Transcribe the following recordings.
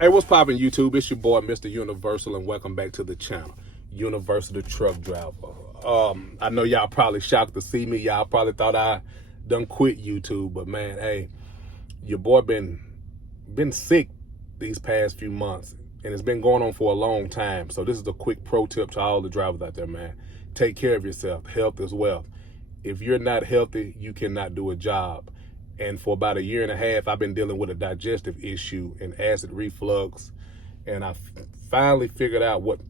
Hey, what's poppin' YouTube? It's your boy, Mr. Universal, and welcome back to the channel, Universal the Truck Driver. I know y'all probably shocked to see me. Y'all probably thought I done quit YouTube, but man, hey, your boy been sick these past few months, and it's been going on for a long time. So this is a quick pro tip to all the drivers out there, man. Take care of yourself. Health is wealth. If you're not healthy, you cannot do a job. And for about a year and a half, I've been dealing with a digestive issue and acid reflux. And I finally figured out what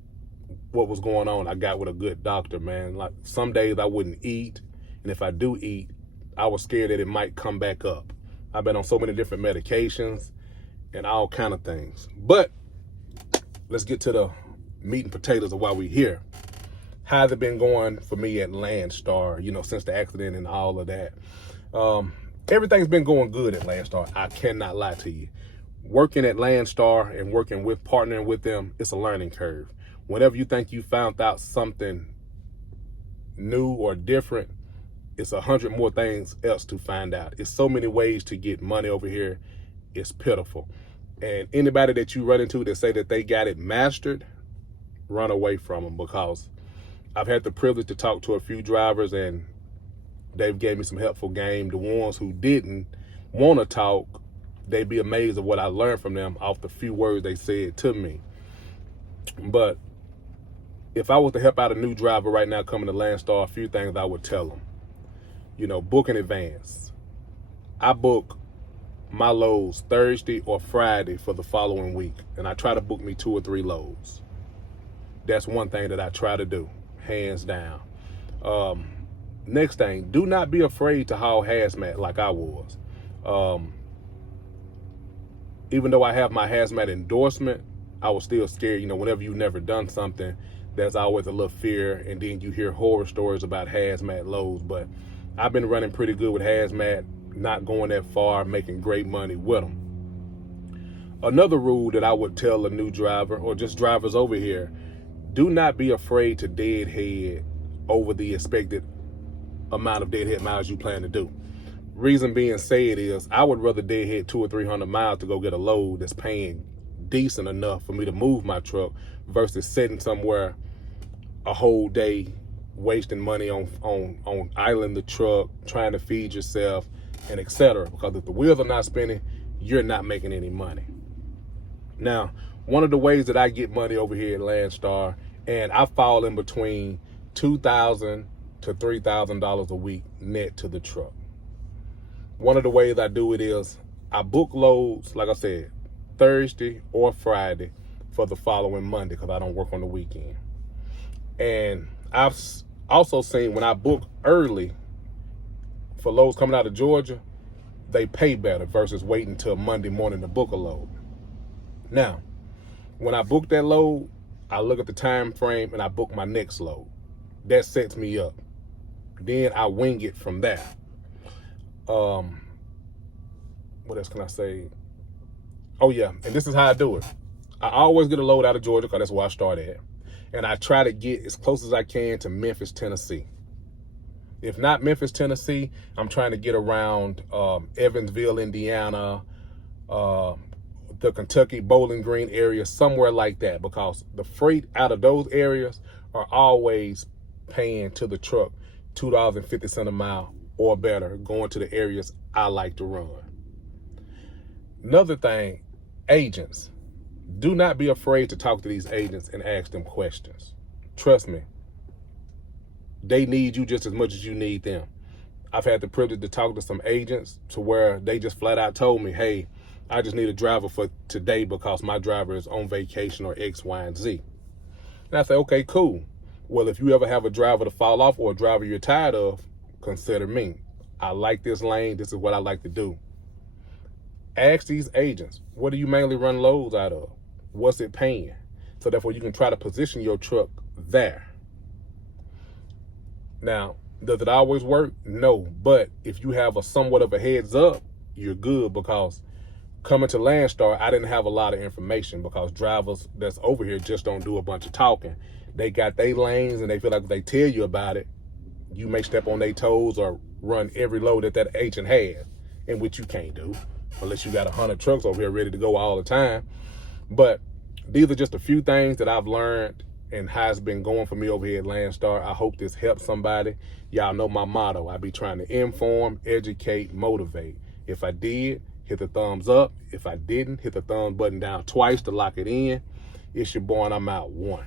was going on. I got with a good doctor, man. Like some days I wouldn't eat. And if I do eat, I was scared that it might come back up. I've been on so many different medications and all kind of things. But let's get to the meat and potatoes of why we're here. How's it been going for me at Landstar, since the accident and all of that? Everything's been going good at Landstar. I cannot lie to you. Working at Landstar and partnering with them, it's a learning curve. Whenever you think you found out something new or different, it's 100 more things else to find out. It's so many ways to get money over here. It's pitiful. And anybody that you run into that say that they got it mastered, run away from them, because I've had the privilege to talk to a few drivers and they've gave me some helpful game. The ones who didn't want to talk, they'd be amazed at what I learned from them off the few words they said to me. But if I was to help out a new driver right now coming to Landstar, a few things I would tell them. Book in advance. I book my loads Thursday or Friday for the following week, and I try to book me 2 or 3 loads. That's one thing that I try to do, hands down. Next thing, do not be afraid to haul hazmat like I was. Even though I have my hazmat endorsement, I was still scared. Whenever you've never done something, there's always a little fear, and then you hear horror stories about hazmat loads. But I've been running pretty good with hazmat, not going that far, making great money with them. Another rule that I would tell a new driver, or just drivers over here, do not be afraid to deadhead over the expected amount of deadhead miles you plan to do. Reason being said is I would rather deadhead 200 or 300 miles to go get a load that's paying decent enough for me to move my truck versus sitting somewhere a whole day wasting money on idling the truck, trying to feed yourself, and etc. Because if the wheels are not spinning, you're not making any money. Now, one of the ways that I get money over here at Landstar, and I fall in between $2,000 to $3,000 a week net to the truck. One of the ways I do it is I book loads, like I said, Thursday or Friday for the following Monday, because I don't work on the weekend. And I've also seen when I book early for loads coming out of Georgia, they pay better versus waiting till Monday morning to book a load. Now, when I book that load, I look at the time frame and I book my next load. That sets me up. Then I wing it from there. What else can I say? Oh yeah, and this is how I do it. I always get a load out of Georgia because that's where I started at. And I try to get as close as I can to Memphis, Tennessee. If not Memphis, Tennessee, I'm trying to get around Evansville, Indiana, the Kentucky Bowling Green area, somewhere like that, because the freight out of those areas are always paying to the truck $2.50 a mile or better, going to the areas I like to run. Another thing, agents. Do not be afraid to talk to these agents and ask them questions. Trust me, they need you just as much as you need them. I've had the privilege to talk to some agents to where they just flat out told me, hey, I just need a driver for today because my driver is on vacation or X, Y, and Z. And I say, okay, cool. Well, if you ever have a driver to fall off or a driver you're tired of, consider me. I like this lane. This is what I like to do. Ask these agents, what do you mainly run loads out of? What's it paying? So therefore you can try to position your truck there. Now, does it always work? No, but if you have a somewhat of a heads up, you're good, because coming to Landstar, I didn't have a lot of information because drivers that's over here just don't do a bunch of talking. They got their lanes and they feel like if they tell you about it, you may step on their toes or run every load that agent has, and which you can't do unless you got 100 trucks over here ready to go all the time. But these are just a few things that I've learned and how it's been going for me over here at Landstar. I hope this helps somebody. Y'all know my motto. I be trying to inform, educate, motivate. If I did, hit the thumbs up. If I didn't, hit the thumbs button down twice to lock it in. It's your boy, and I'm out. One.